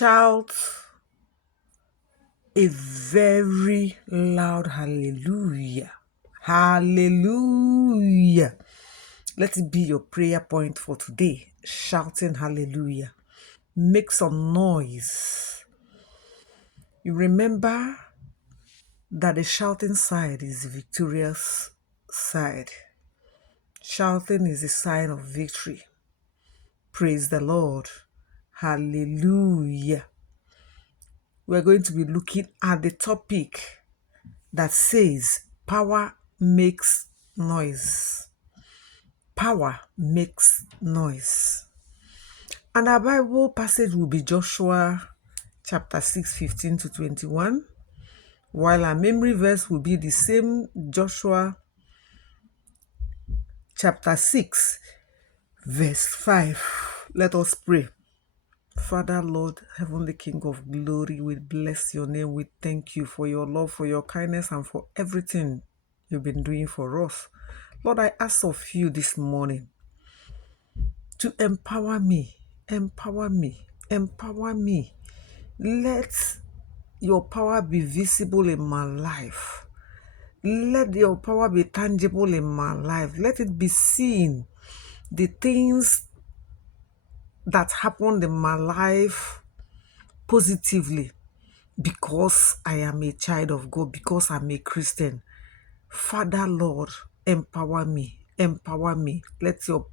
shout a very loud hallelujah. Hallelujah. Let it be your prayer point for today. Shouting hallelujah. Make some noise. You remember that the shouting side is the victorious side. Shouting is a sign of victory. Praise the Lord. Hallelujah. We're going to be looking at the topic that says power makes noise. Power makes noise. And our Bible passage will be Joshua chapter 6, 15 to 21, while our memory verse will be the same Joshua chapter 6, verse 5. Let us pray. Father, Lord, Heavenly King of glory, we bless your name. We thank you for your love, for your kindness, and for everything you've been doing for us. Lord, I ask of you this morning to empower me, empower me, empower me. Let your power be visible in my life. Let your power be tangible in my life. Let it be seen. The things that happened in my life positively, because I am a child of God, because I'm a Christian. Father, Lord, empower me, empower me. Let your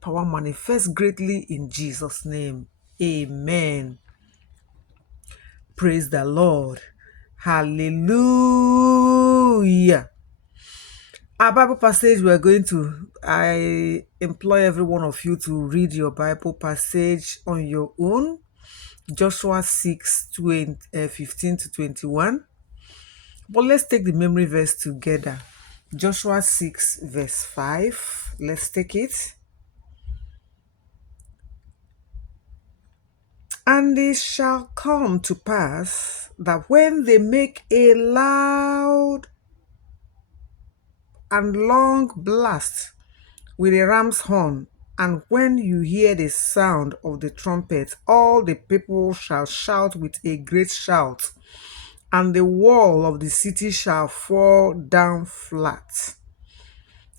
power manifest greatly in Jesus' name. Amen. Praise the Lord. Hallelujah. Our Bible passage I implore every one of you to read your Bible passage on your own. Joshua 6, 15 to 21. But let's take the memory verse together. Joshua 6, verse 5. Let's take it. And it shall come to pass that when they make a loud and long blast with a ram's horn, and when you hear the sound of the trumpet, all the people shall shout with a great shout, and the wall of the city shall fall down flat.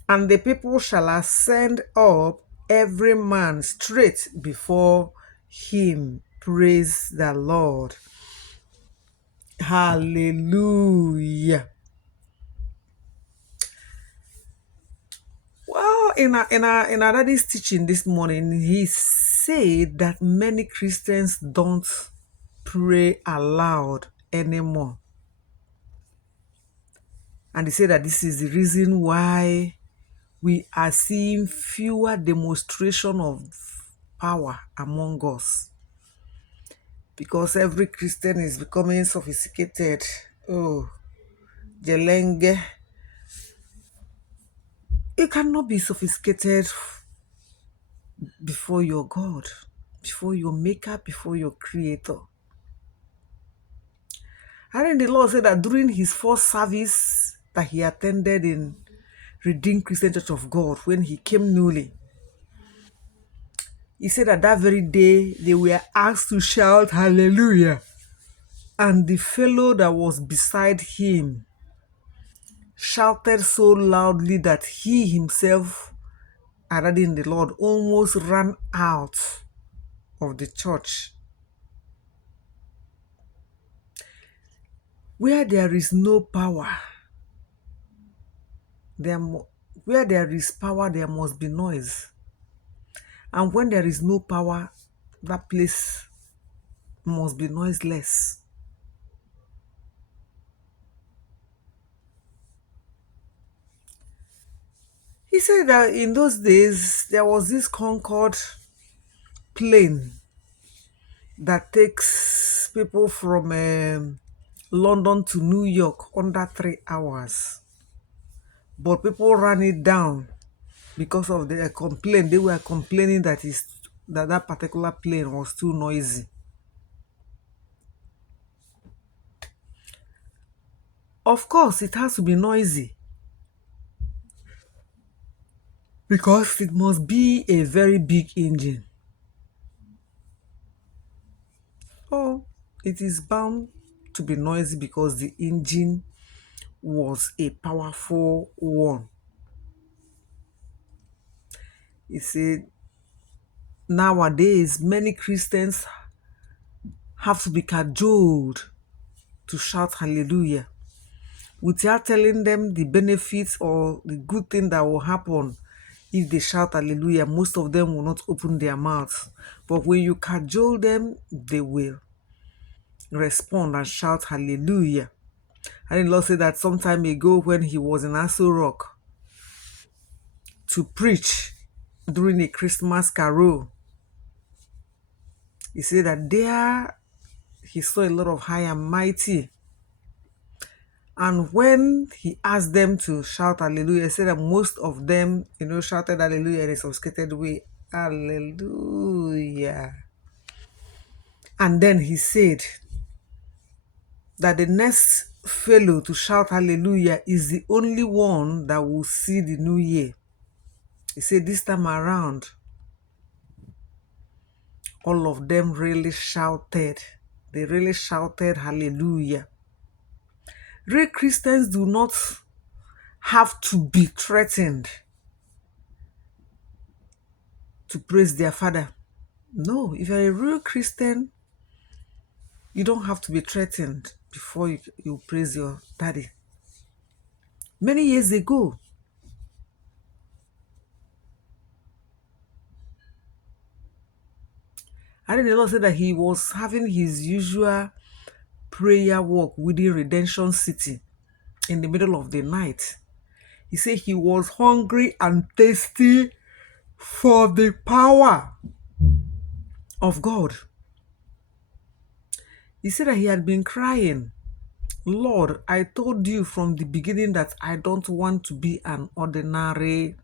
And the people shall ascend up, every man straight before him. Praise the Lord. Hallelujah. Well, in our daddy's teaching this morning, he said that many Christians don't pray aloud anymore. And he said that this is the reason why we are seeing fewer demonstration of power among us. Because every Christian is becoming sophisticated. Oh, Jelenge. You cannot be sophisticated before your God, before your maker, before your creator. I think the Lord said that during his first service that he attended in Redeemed Christian Church of God, when he came newly, he said that that very day they were asked to shout hallelujah. And the fellow that was beside him shouted so loudly that he himself, already in the Lord, almost ran out of the church. Where there is no power, where there is power, there must be noise. And when there is no power, that place must be noiseless. He said that in those days, there was this Concorde plane that takes people from London to New York under 3 hours. But people ran it down because of the complaint. They were complaining that that particular plane was too noisy. Of course, it has to be noisy because it must be a very big engine. Oh, it is bound to be noisy because the engine was a powerful one. He said, nowadays, many Christians have to be cajoled to shout hallelujah without telling them the benefits or the good thing that will happen if they shout hallelujah. Most of them will not open their mouths. But when you cajole them, they will respond and shout hallelujah. And the Lord said that some time ago when he was in Aso Rock to preach during a Christmas carol, he said that there he saw a lot of high and mighty. And when he asked them to shout hallelujah, he said that most of them, shouted hallelujah in a sophisticated way. Hallelujah. And then he said that the next fellow to shout hallelujah is the only one that will see the new year. He said this time around, all of them really shouted. They really shouted hallelujah. Real Christians do not have to be threatened to praise their father. No, if you're a real Christian, you don't have to be threatened before you praise your daddy. Many years ago, I think the Lord said that he was having his usual prayer walk within Redemption City in the middle of the night. He said he was hungry and thirsty for the power of God. He said that he had been crying, Lord, I told you from the beginning that I don't want to be an ordinary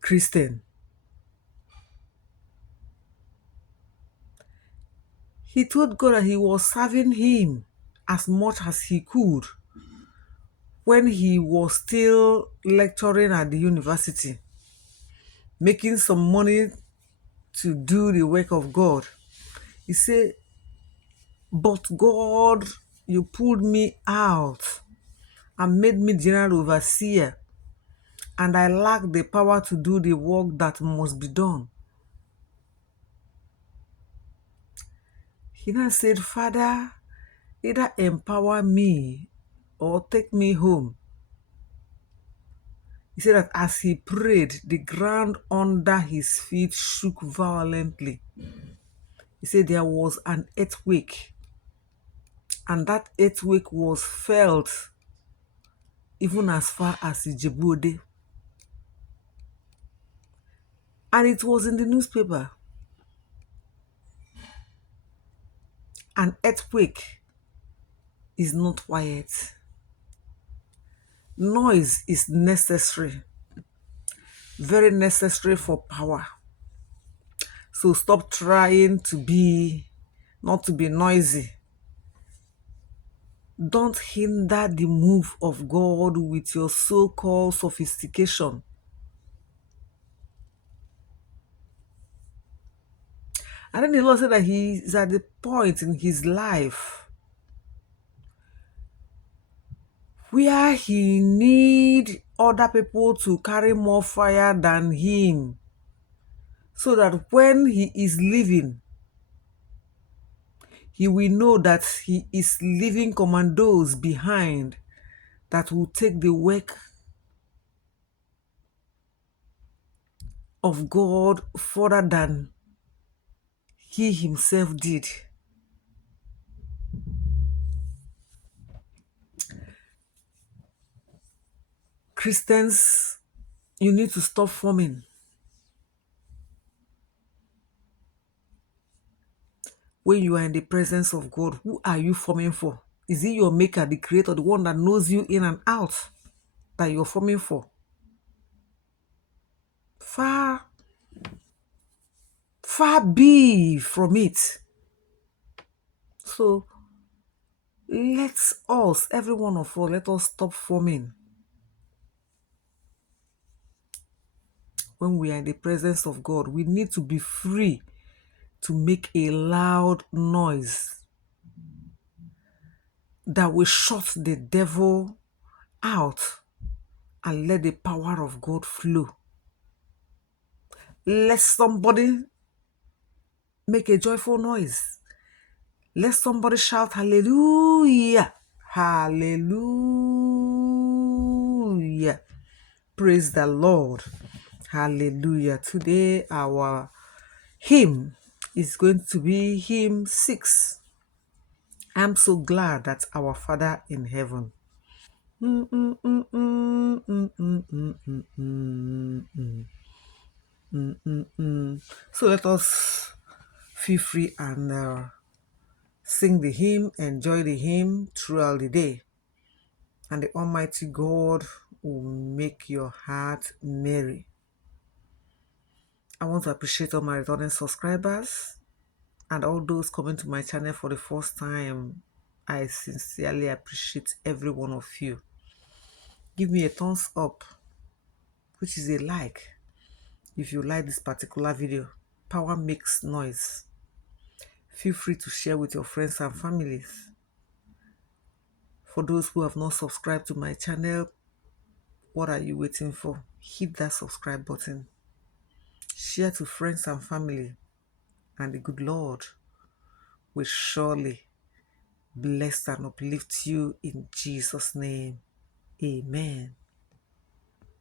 Christian. He told God that he was serving him as much as he could when he was still lecturing at the university, making some money to do the work of God. He said, but God, you pulled me out and made me general overseer, and I lack the power to do the work that must be done. He now said, Father, either empower me or take me home. He said that as he prayed, the ground under his feet shook violently. He said there was an earthquake, and that earthquake was felt even as far as Ijebu. And it was in the newspaper. An earthquake is not quiet. Noise is necessary, very necessary for power. So stop trying to be, not to be noisy. Don't hinder the move of God with your so-called sophistication. And then the Lord said that he is at the point in his life where he need other people to carry more fire than him, so that when he is leaving, he will know that he is leaving commandos behind that will take the work of God further than he himself did. Christians, you need to stop forming. When you are in the presence of God, who are you forming for? Is it your maker, the creator, the one that knows you in and out, that you're forming for? Far, far be from it. So let's us, every one of us, let us stop forming. When we are in the presence of God, we need to be free to make a loud noise that will shut the devil out and let the power of God flow. Let somebody make a joyful noise. Let somebody shout hallelujah. Hallelujah. Praise the Lord. Hallelujah. Today our hymn is going to be hymn 6. I'm so glad that our Father in heaven. Mm, mm, mm, mm, mm, mm, mm, mm, mm, mm, So let us feel free and sing the hymn, enjoy the hymn throughout the day. And the Almighty God will make your heart merry. I want to appreciate all my returning subscribers and all those coming to my channel for the first time. I sincerely appreciate every one of you. Give me a thumbs up, which is a like, if you like this particular video. Power makes noise. Feel free to share with your friends and families. For those who have not subscribed to my channel, what are you waiting for? Hit that subscribe button. Share to friends and family, and the good Lord will surely bless and uplift you in Jesus' name. Amen.